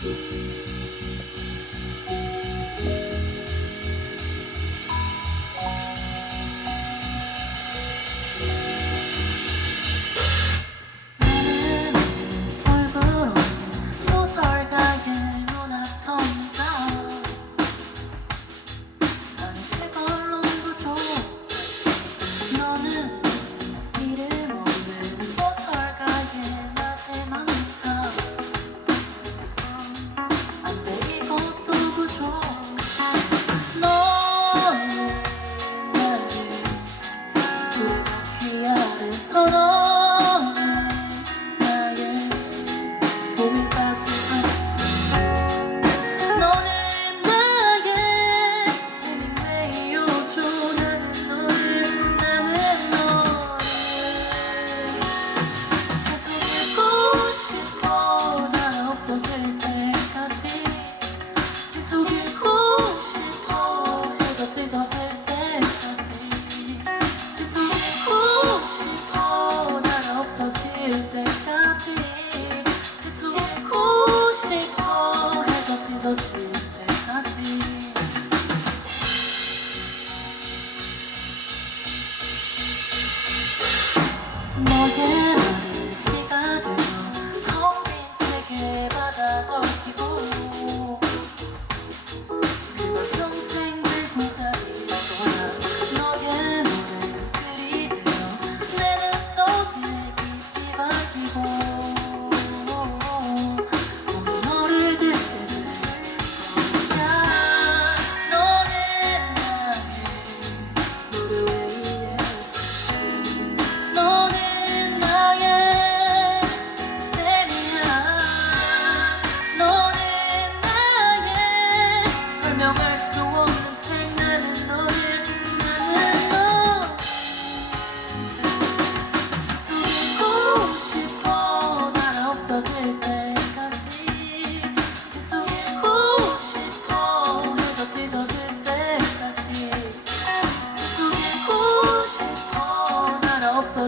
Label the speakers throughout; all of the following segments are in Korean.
Speaker 1: Thank you. 싶어 난 없어질 때까지 계속고 싶어 해가 찢어질 때까지.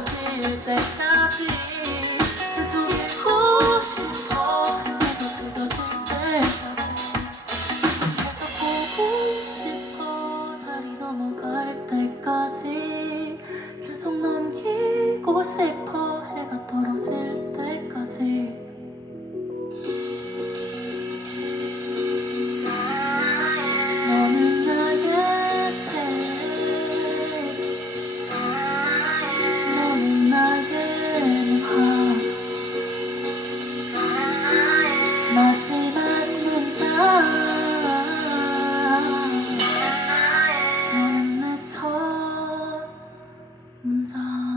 Speaker 1: 없어질 때까지 계속 있고 싶어. 계속 늦어질 때 계속 보고 싶어. 달이 넘어갈 때까지 계속 넘기고 싶어. 감사